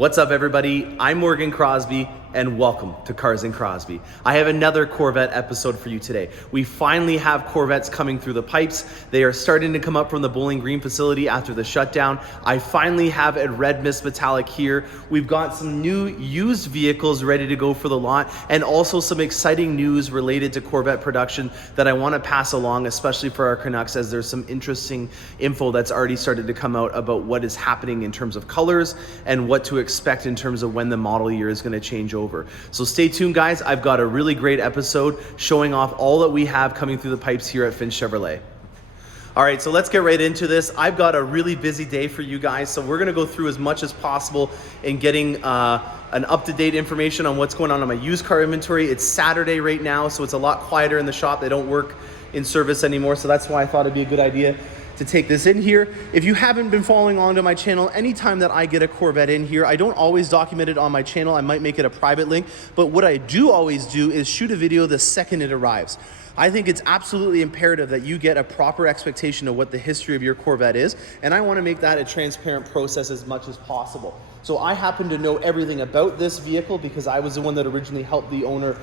What's up, everybody? I'm Morgan Crosbie, and welcome to Cars and Crosby. I have another Corvette episode for you today. We finally have Corvettes coming through the pipes. They are starting to come up from the Bowling Green facility after the shutdown. I finally have a red mist metallic here. We've got some new used vehicles ready to go for the lot, and also some exciting news related to Corvette production that I want to pass along, especially for our Canucks, as there's some interesting info that's already started to come out about what is happening in terms of colors and what to expect in terms of when the model year is going to change over. So stay tuned, guys. I've got a really great episode showing off all that we have coming through the pipes here at Finch Chevrolet. All right, so let's get right into this. I've got a really busy day for you guys, so we're gonna go through as much as possible in getting an up-to-date information on what's going on my used car inventory. It's Saturday right now, so it's a lot quieter in the shop. They don't work in service anymore, so that's why I thought it'd be a good idea to take this in here. If you haven't been following along to my channel, anytime that I get a Corvette in here, I don't always document it on my channel. I might make it a private link, but what I do always do is shoot a video the second it arrives. I think it's absolutely imperative that you get a proper expectation of what the history of your Corvette is, and I want to make that a transparent process as much as possible. So I happen to know everything about this vehicle because I was the one that originally helped the owner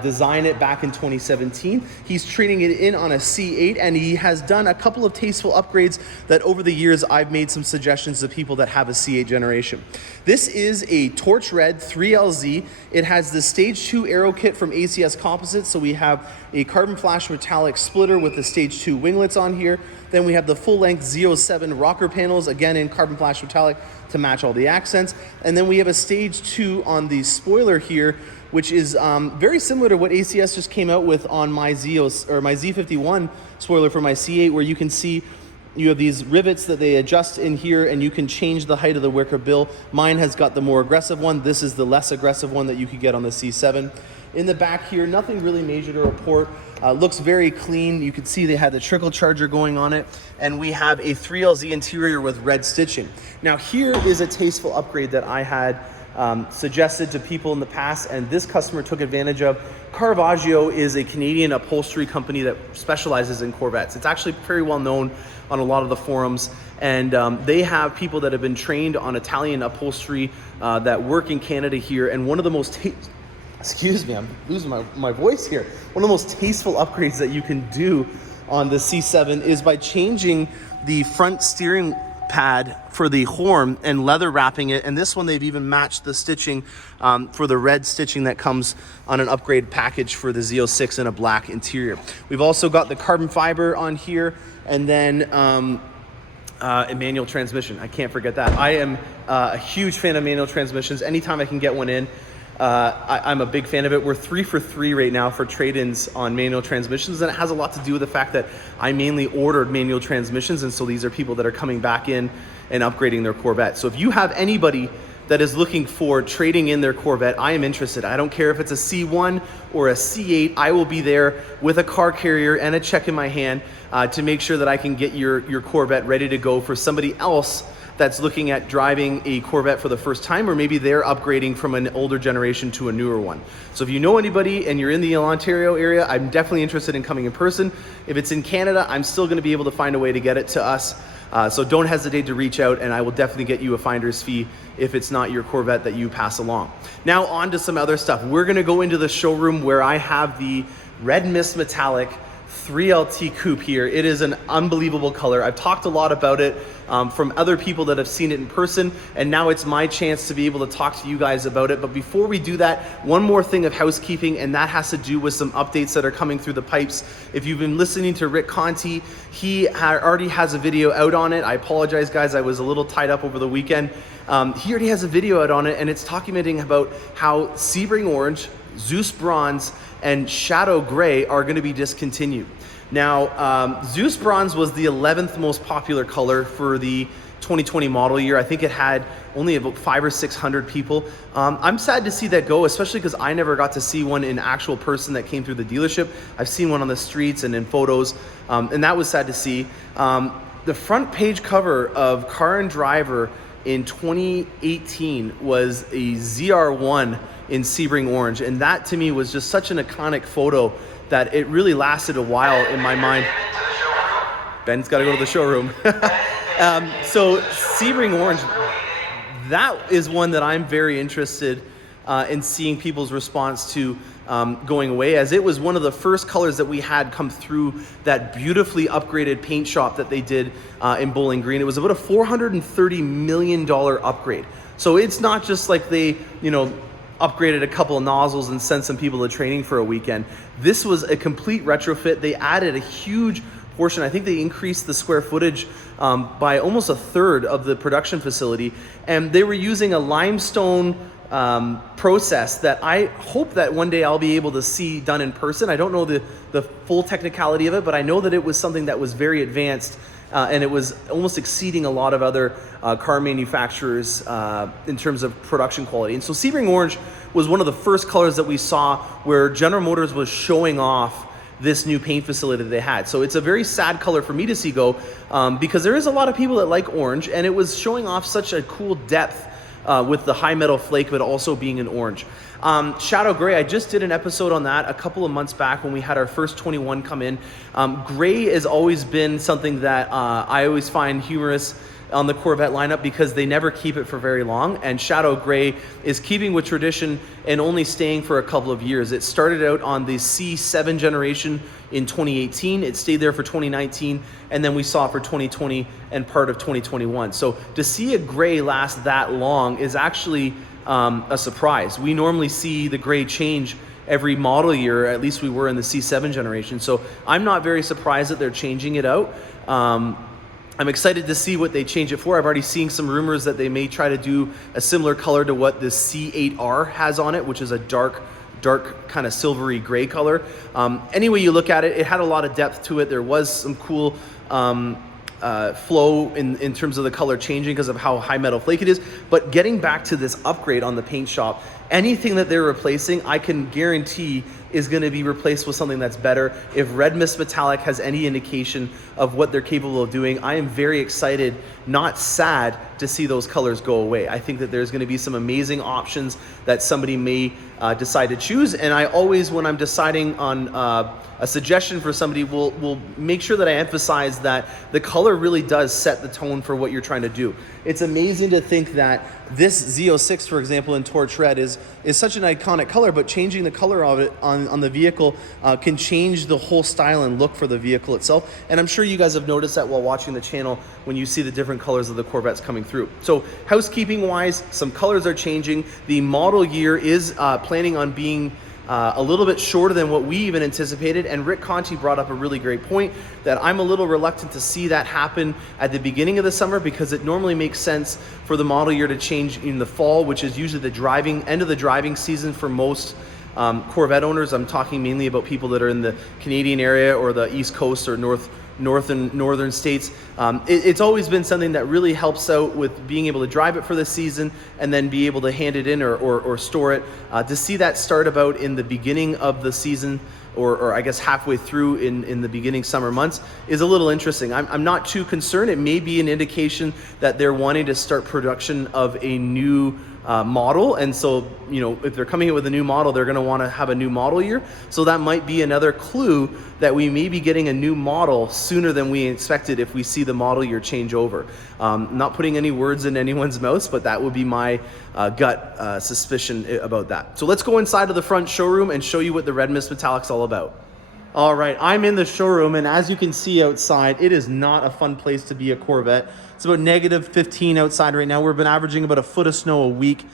design it back in 2017. He's trading it in on a C8, and he has done a couple of tasteful upgrades that over the years I've made some suggestions to people that have a C8 generation. This is a Torch Red 3LZ. It has the Stage 2 aero kit from ACS Composites, so we have a carbon flash metallic splitter with the Stage 2 winglets on here. Then we have the full-length Z07 rocker panels, again in carbon flash metallic to match all the accents. And then we have a Stage 2 on the spoiler here, which is very similar to what ACS just came out with on my Z51 spoiler for my C8, where you can see you have these rivets that they adjust in here, and you can change the height of the wicker bill. Mine has got the more aggressive one. This is the less aggressive one that you could get on the C7. In the back here, nothing really major to report. Looks very clean. You can see they had the trickle charger going on it, and we have a 3LZ interior with red stitching. Now here is a tasteful upgrade that I had suggested to people in the past, and this customer took advantage of. Caravaggio is a Canadian upholstery company that specializes in Corvettes. It's actually very well known on a lot of the forums, and they have people that have been trained on Italian upholstery that work in Canada here, and one of the most excuse me, I'm losing my voice here. One of the most tasteful upgrades that you can do on the C7 is by changing the front steering pad for the horn and leather wrapping it, and this one they've even matched the stitching for the red stitching that comes on an upgrade package for the Z06 in a black interior. We've also got the carbon fiber on here, and then a manual transmission. I can't forget that. I am a huge fan of manual transmissions. Anytime I can get one in, I'm a big fan of it. We're 3 for 3 right now for trade-ins on manual transmissions, and it has a lot to do with the fact that I mainly ordered manual transmissions, and so these are people that are coming back in and upgrading their Corvette. So if you have anybody that is looking for trading in their Corvette, I am interested. I don't care if it's a C1 or a C8, I will be there with a car carrier and a check in my hand to make sure that I can get your Corvette ready to go for somebody else that's looking at driving a Corvette for the first time, or maybe they're upgrading from an older generation to a newer one. So if you know anybody and you're in the Ontario area, I'm definitely interested in coming in person. If it's in Canada, I'm still gonna be able to find a way to get it to us. So don't hesitate to reach out, and I will definitely get you a finder's fee if it's not your Corvette that you pass along. Now on to some other stuff. We're gonna go into the showroom where I have the red mist metallic 3LT coupe here. It is an unbelievable color. I've talked a lot about it from other people that have seen it in person, and now it's my chance to be able to talk to you guys about it. But before we do that, one more thing of housekeeping, and that has to do with some updates that are coming through the pipes. If you've been listening to Rick Conti, he already has a video out on it. I apologize, guys, I was a little tied up over the weekend. He already has a video out on it, and it's documenting about how Sebring Orange, Zeus Bronze, and Shadow Gray are going to be discontinued. Now, Zeus Bronze was the 11th most popular color for the 2020 model year. I think it had only about 500 or 600 people. I'm sad to see that go, especially because I never got to see one in actual person that came through the dealership. I've seen one on the streets and in photos, and that was sad to see. The front page cover of Car and Driver in 2018 was a ZR1 in Sebring Orange, and that to me was just such an iconic photo that it really lasted a while in my mind. Ben's got to go to the showroom. So Sebring Orange, that is one that I'm very interested in seeing people's response to going away, as it was one of the first colors that we had come through that beautifully upgraded paint shop that they did in Bowling Green. It was about a $430 million upgrade. So it's not just like they, upgraded a couple of nozzles and sent some people to training for a weekend. This was a complete retrofit. They added a huge portion. I think they increased the square footage by almost a third of the production facility. And they were using a limestone process that I hope that one day I'll be able to see done in person. I don't know the full technicality of it, but I know that it was something that was very advanced and it was almost exceeding a lot of other car manufacturers in terms of production quality. And so Sebring Orange was one of the first colors that we saw where General Motors was showing off this new paint facility that they had. So it's a very sad color for me to see go because there is a lot of people that like orange, and it was showing off such a cool depth with the high metal flake, but also being an orange. Shadow Gray, I just did an episode on that a couple of months back when we had our first 21 come in. Gray has always been something that I always find humorous on the Corvette lineup because they never keep it for very long, and Shadow Gray is keeping with tradition and only staying for a couple of years. It started out on the C7 generation in 2018, it stayed there for 2019, and then we saw it for 2020 and part of 2021. So to see a gray last that long is actually a surprise. We normally see the gray change every model year, at least we were in the C7 generation. So I'm not very surprised that they're changing it out. I'm excited to see what they change it for. I've already seen some rumors that they may try to do a similar color to what the C8R has on it, which is a dark kind of silvery gray color. Any way you look at it, it had a lot of depth to it. There was some cool flow in terms of the color changing because of how high metal flake it is. But getting back to this upgrade on the paint shop, anything that they're replacing, I can guarantee is going to be replaced with something that's better. If Red Mist Metallic has any indication of what they're capable of doing, I am very excited, not sad, to see those colors go away. I think that there's going to be some amazing options that somebody may decide to choose. And I always, when I'm deciding on a suggestion for somebody, will make sure that I emphasize that the color really does set the tone for what you're trying to do. It's amazing to think that this Z06, for example, in Torch Red is such an iconic color, but changing the color of it on the vehicle can change the whole style and look for the vehicle itself. And I'm sure you guys have noticed that while watching the channel when you see the different colors of the Corvettes coming through. So housekeeping wise, some colors are changing. The model year is planning on being a little bit shorter than what we even anticipated, and Rick Conti brought up a really great point that I'm a little reluctant to see that happen at the beginning of the summer, because it normally makes sense for the model year to change in the fall, which is usually the end of the driving season for most Corvette owners. I'm talking mainly about people that are in the Canadian area or the East Coast or northern states. It's always been something that really helps out with being able to drive it for the season and then be able to hand it in or store it. To see that start about in the beginning of the season, or I guess halfway through in the beginning summer months, is a little interesting. I'm not too concerned. It may be an indication that they're wanting to start production of a new model, and so if they're coming in with a new model, they're going to want to have a new model year. So that might be another clue that we may be getting a new model sooner than we expected if we see the model year change over. Not putting any words in anyone's mouth, but that would be my gut suspicion about that. So let's go inside of the front showroom and show you what the Red Mist Metallic's all about. All right, I'm in the showroom, and as you can see outside, it is not a fun place to be a Corvette. It's about -15 outside right now. We've been averaging about a foot of snow a week.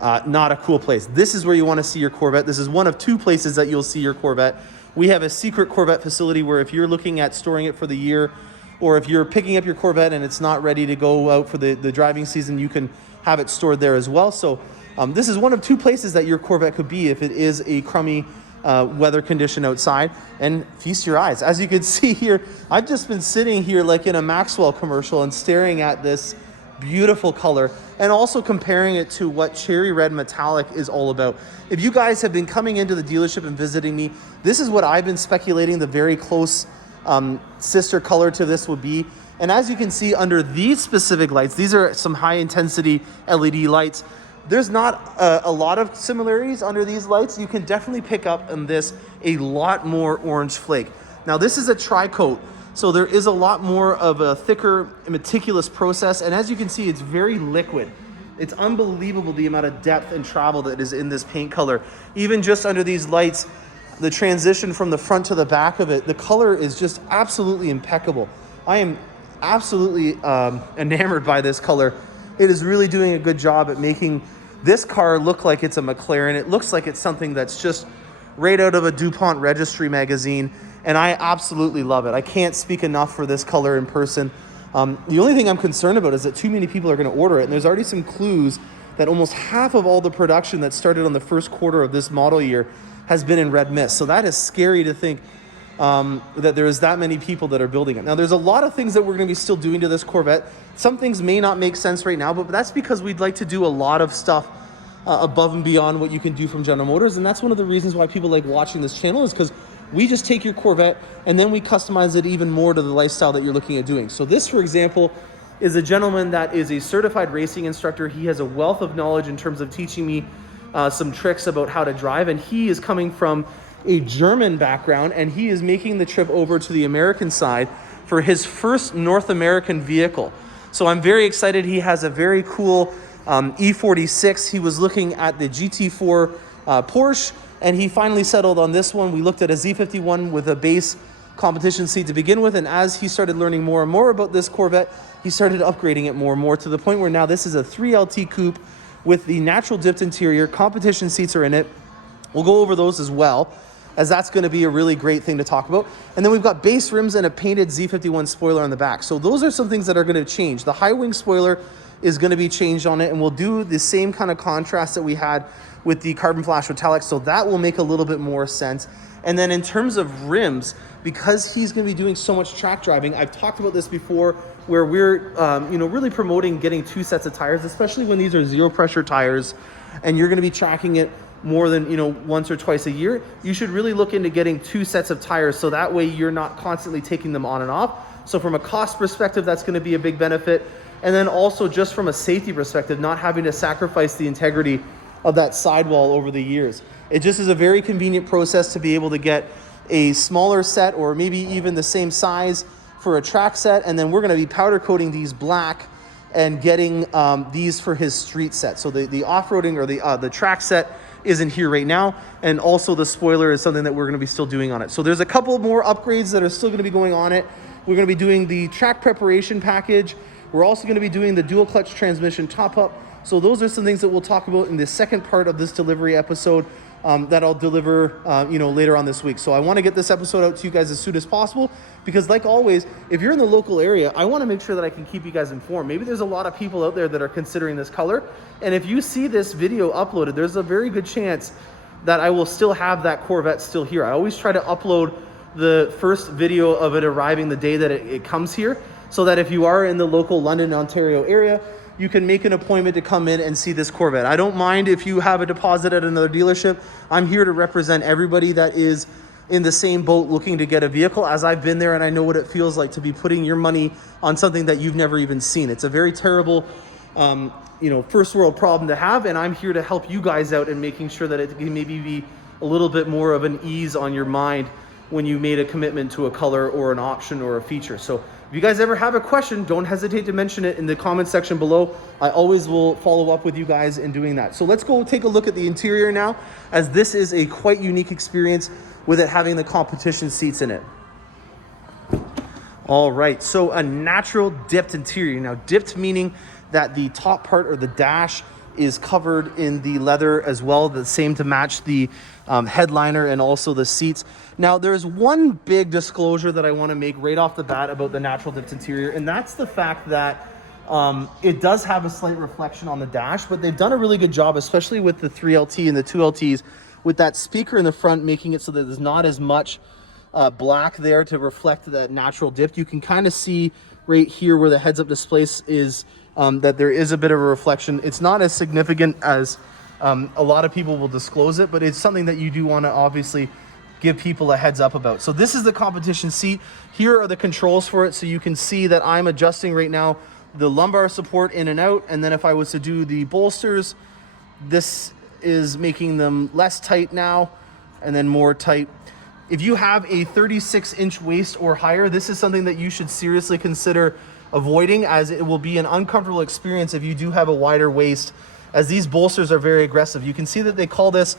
Not a cool place. This is where you want to see your Corvette. This is one of two places that you'll see your Corvette. We have a secret Corvette facility where if you're looking at storing it for the year, or if you're picking up your Corvette and it's not ready to go out for the driving season, you can have it stored there as well. So this is one of two places that your Corvette could be if it is a crummy weather condition outside. And feast your eyes. As you can see here, I've just been sitting here like in a Maxwell commercial and staring at this beautiful color, and also comparing it to what Cherry Red Metallic is all about. If you guys have been coming into the dealership and visiting me, this is what I've been speculating the very close sister color to this would be. And as you can see under these specific lights, these are some high intensity LED lights. There's not a lot of similarities under these lights. You can definitely pick up on this a lot more orange flake. Now this is a tri-coat, so there is a lot more of a thicker, meticulous process. And as you can see, it's very liquid. It's unbelievable the amount of depth and travel that is in this paint color. Even just under these lights, the transition from the front to the back of it, the color is just absolutely impeccable. I am absolutely enamored by this color. It is really doing a good job at making this car look like it's a McLaren. It looks like it's something that's just right out of a DuPont registry magazine, and I absolutely love it. I can't speak enough for this color in person. The only thing I'm concerned about is that too many people are going to order it, and there's already some clues that almost half of all the production that started on the first quarter of this model year has been in red mist. So that is scary to think that there is that many people that are building it. Now, there's a lot of things that we're going to be still doing to this Corvette. Some things may not make sense right now, but that's because we'd like to do a lot of stuff above and beyond what you can do from General Motors. And that's one of the reasons why people like watching this channel, is because we just take your Corvette and then we customize it even more to the lifestyle that you're looking at doing. So this, for example, is a gentleman that is a certified racing instructor. He has a wealth of knowledge in terms of teaching me some tricks about how to drive, and he is coming from a German background, and he is making the trip over to the American side for his first North American vehicle. So I'm very excited. He has a very cool E46. He was looking at the GT4 Porsche, and he finally settled on this one. We looked at a Z51 with a base competition seat to begin with, and as he started learning more and more about this Corvette, he started upgrading it more and more to the point where now this is a 3LT coupe with the natural dipped interior. Competition seats are in it. We'll go over those as well, as that's going to be a really great thing to talk about. And then we've got base rims and a painted Z51 spoiler on the back. So those are some things that are going to change. The high wing spoiler is going to be changed on it, and we'll do the same kind of contrast that we had with the carbon flash metallic, so that will make a little bit more sense. And then in terms of rims, because he's going to be doing so much track driving, I've talked about this before, where we're really promoting getting 2 sets of tires, especially when these are zero pressure tires and you're going to be tracking it more than once or twice a year. You should really look into getting 2 sets of tires, so that way you're not constantly taking them on and off. So from a cost perspective, that's going to be a big benefit. And then also just from a safety perspective, not having to sacrifice the integrity of that sidewall over the years. It just is a very convenient process to be able to get a smaller set, or maybe even the same size for a track set, and then we're going to be powder coating these black and getting these for his street set. So the off-roading or the track set isn't here right now, and also the spoiler is something that we're going to be still doing on it. So there's a couple more upgrades that are still going to be going on it. We're going to be doing the track preparation package. We're also going to be doing the dual clutch transmission top up. So those are some things that we'll talk about in the second part of this delivery episode that I'll deliver later on this week. So I want to get this episode out to you guys as soon as possible, because like always, if you're in the local area, I want to make sure that I can keep you guys informed. Maybe there's a lot of people out there that are considering this color, and if you see this video uploaded, there's a very good chance that I will still have that Corvette still here. I always try to upload the first video of it arriving the day that it comes here, so that if you are in the local London, Ontario area, you can make an appointment to come in and see this Corvette. I don't mind if you have a deposit at another dealership. I'm here to represent everybody that is in the same boat looking to get a vehicle, as I've been there and I know what it feels like to be putting your money on something that you've never even seen. It's a very terrible first world problem to have, and I'm here to help you guys out in making sure that it can maybe be a little bit more of an ease on your mind when you made a commitment to a color or an option or a feature. So if you guys ever have a question, don't hesitate to mention it in the comment section below. I always will follow up with you guys in doing that. So let's go take a look at the interior now, as this is a quite unique experience with it having the competition seats in it. All right, so a natural dipped interior. Now, dipped meaning that the top part or the dash is covered in the leather as well, the same to match the headliner and also the seats. Now, there's one big disclosure that I want to make right off the bat about the natural dipped interior, and that's the fact that it does have a slight reflection on the dash, but they've done a really good job, especially with the 3LT and the 2LTs, with that speaker in the front, making it so that there's not as much black there to reflect that natural dip. You can kind of see right here where the heads-up display is that there is a bit of a reflection. It's not as significant as a lot of people will disclose it, but it's something that you do want to obviously give people a heads up about. So this is the competition seat. Here are the controls for it. So you can see that I'm adjusting right now the lumbar support in and out. And then if I was to do the bolsters, this is making them less tight now and then more tight. If you have a 36-inch waist or higher, this is something that you should seriously consider avoiding, as it will be an uncomfortable experience if you do have a wider waist, as these bolsters are very aggressive. You can see that they call this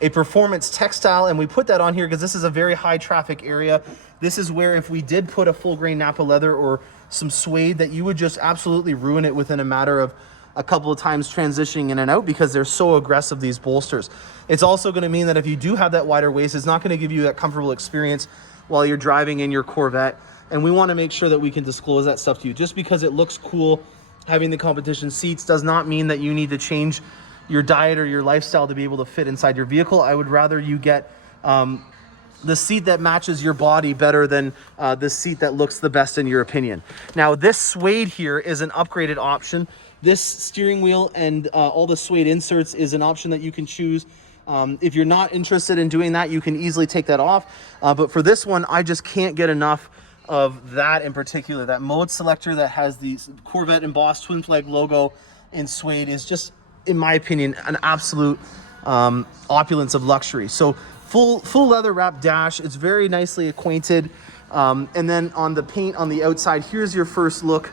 a performance textile, and we put that on here because this is a very high traffic area. This is where if we did put a full grain Napa leather or some suede, that you would just absolutely ruin it within a matter of a couple of times transitioning in and out, because they're so aggressive, these bolsters. It's also going to mean that if you do have that wider waist, it's not going to give you that comfortable experience while you're driving in your Corvette. And we want to make sure that we can disclose that stuff to you. Just because it looks cool having the competition seats does not mean that you need to change your diet or your lifestyle to be able to fit inside your vehicle. I would rather you get the seat that matches your body better than the seat that looks the best in your opinion. Now, this suede here is an upgraded option. This steering wheel and all the suede inserts is an option that you can choose. If you're not interested in doing that, you can easily take that off. But for this one, I just can't get enough of that in particular. That mode selector that has the Corvette embossed twin flag logo in suede is just, in my opinion, an absolute opulence of luxury. So full leather wrap dash. It's very nicely acquainted. And then on the paint on the outside, here's your first look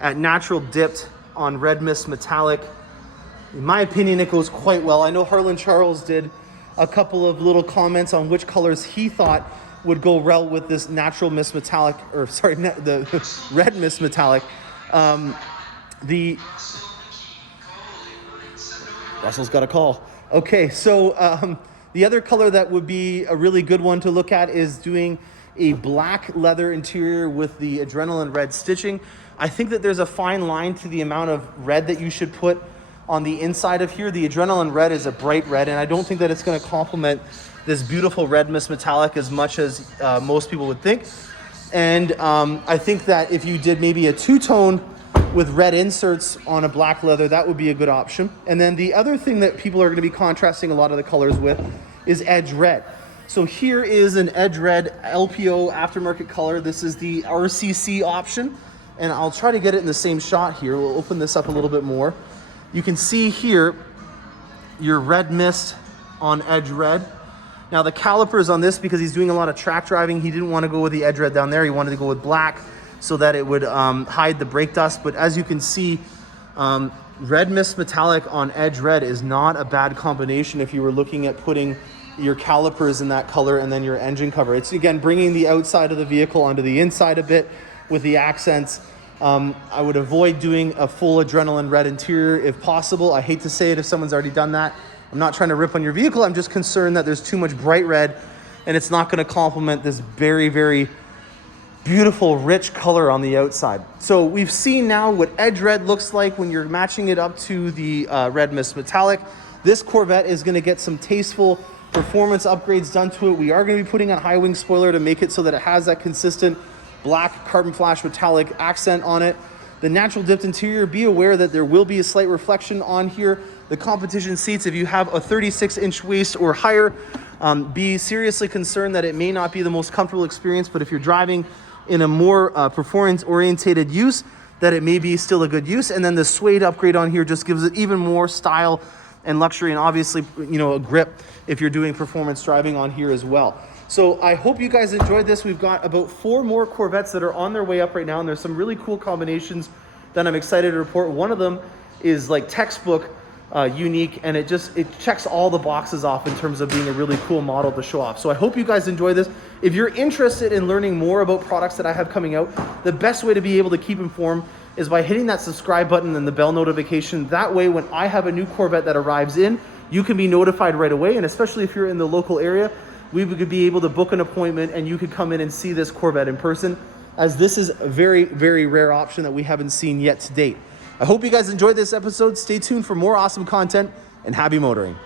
at natural dipped on red mist metallic. In my opinion, it goes quite well. I know Harlan Charles did a couple of little comments on which colors he thought would go well with this natural mist metallic, or sorry, the red mist metallic. Russell's got a call. Okay, so the other color that would be a really good one to look at is doing a black leather interior with the adrenaline red stitching. I think that there's a fine line to the amount of red that you should put on the inside of here. The adrenaline red is a bright red, and I don't think that it's going to complement this beautiful red mist metallic as much as most people would think. And I think that if you did maybe a two-tone with red inserts on a black leather, that would be a good option. And then the other thing that people are going to be contrasting a lot of the colors with is edge red. So here is an edge red LPO aftermarket color. This is the RCC option, and I'll try to get it in the same shot here. We'll open this up a little bit more. You can see here your red mist on edge red. Now the calipers on this, because he's doing a lot of track driving, he didn't want to go with the edge red down there. He wanted to go with black so that it would hide the brake dust. But as you can see, red mist metallic on edge red is not a bad combination if you were looking at putting your calipers in that color and then your engine cover. It's, again, bringing the outside of the vehicle onto the inside a bit with the accents. I would avoid doing a full adrenaline red interior if possible. I hate to say it if someone's already done that. I'm not trying to rip on your vehicle. I'm just concerned that there's too much bright red and it's not going to complement this very, very beautiful, rich color on the outside. So we've seen now what edge red looks like when you're matching it up to the red mist metallic. This Corvette is going to get some tasteful performance upgrades done to it. We are going to be putting a high wing spoiler to make it so that it has that consistent black carbon flash metallic accent on it. The natural dipped interior, be aware that there will be a slight reflection on here. The competition seats, if you have a 36-inch waist or higher, be seriously concerned that it may not be the most comfortable experience, but if you're driving in a more performance-orientated use, that it may be still a good use. And then the suede upgrade on here just gives it even more style and luxury, and obviously, you know, a grip if you're doing performance driving on here as well. So I hope you guys enjoyed this. We've got about 4 more Corvettes that are on their way up right now, and there's some really cool combinations that I'm excited to report. One of them is like textbook unique, and it checks all the boxes off in terms of being a really cool model to show off. So I hope you guys enjoy this. If you're interested in learning more about products that I have coming out, the best way to be able to keep informed is by hitting that subscribe button and the bell notification. That way, when I have a new Corvette that arrives in, you can be notified right away. And especially if you're in the local area, we could be able to book an appointment and you could come in and see this Corvette in person, as this is a very, very rare option that we haven't seen yet to date. I hope you guys enjoyed this episode. Stay tuned for more awesome content, and happy motoring.